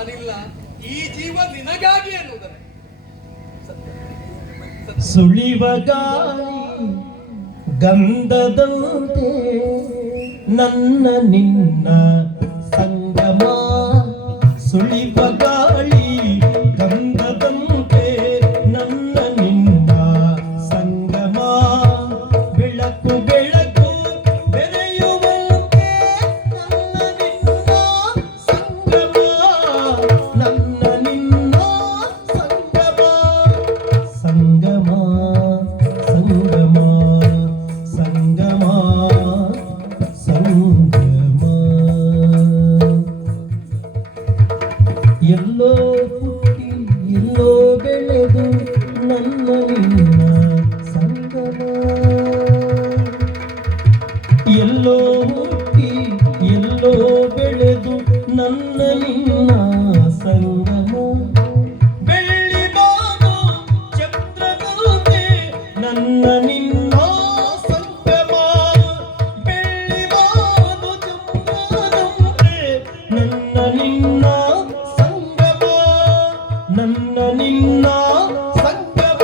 ನಾನಿಲ್ಲ ಈ ಜೀವ ನಿನಗಾಗಿ ಎನ್ನುವುದರ. ಸುಳಿವ ಗಂಧದಂತೆ ನನ್ನ ನಿನ್ನ ಎಲ್ಲೋ ಹುಟ್ಟಿ ಎಲ್ಲೋ ಬೆಳೆದು ನನ್ನಲ್ಲಿನ ಸಂಗಮ. ಎಲ್ಲೋ ಹುಟ್ಟಿ, ಎಲ್ಲೋ ಬೆಳೆದು ನನ್ನಲ್ಲಿನ ಸಂಗಮ. ಬೆಳ್ಳಿ ಬಾಬು ನನ್ನ ನಿನ್ನ ಸಂಗಮ. ಬೆಳ್ಳಿ ಬಾಬು ಚಂದ್ರಗೌತೆ ನನ್ನ ನಿನ್ನ ನನ್ನ ನಿನ್ನ ಸಂಗಮ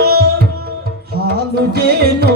ಹಾಲು ಜೇನು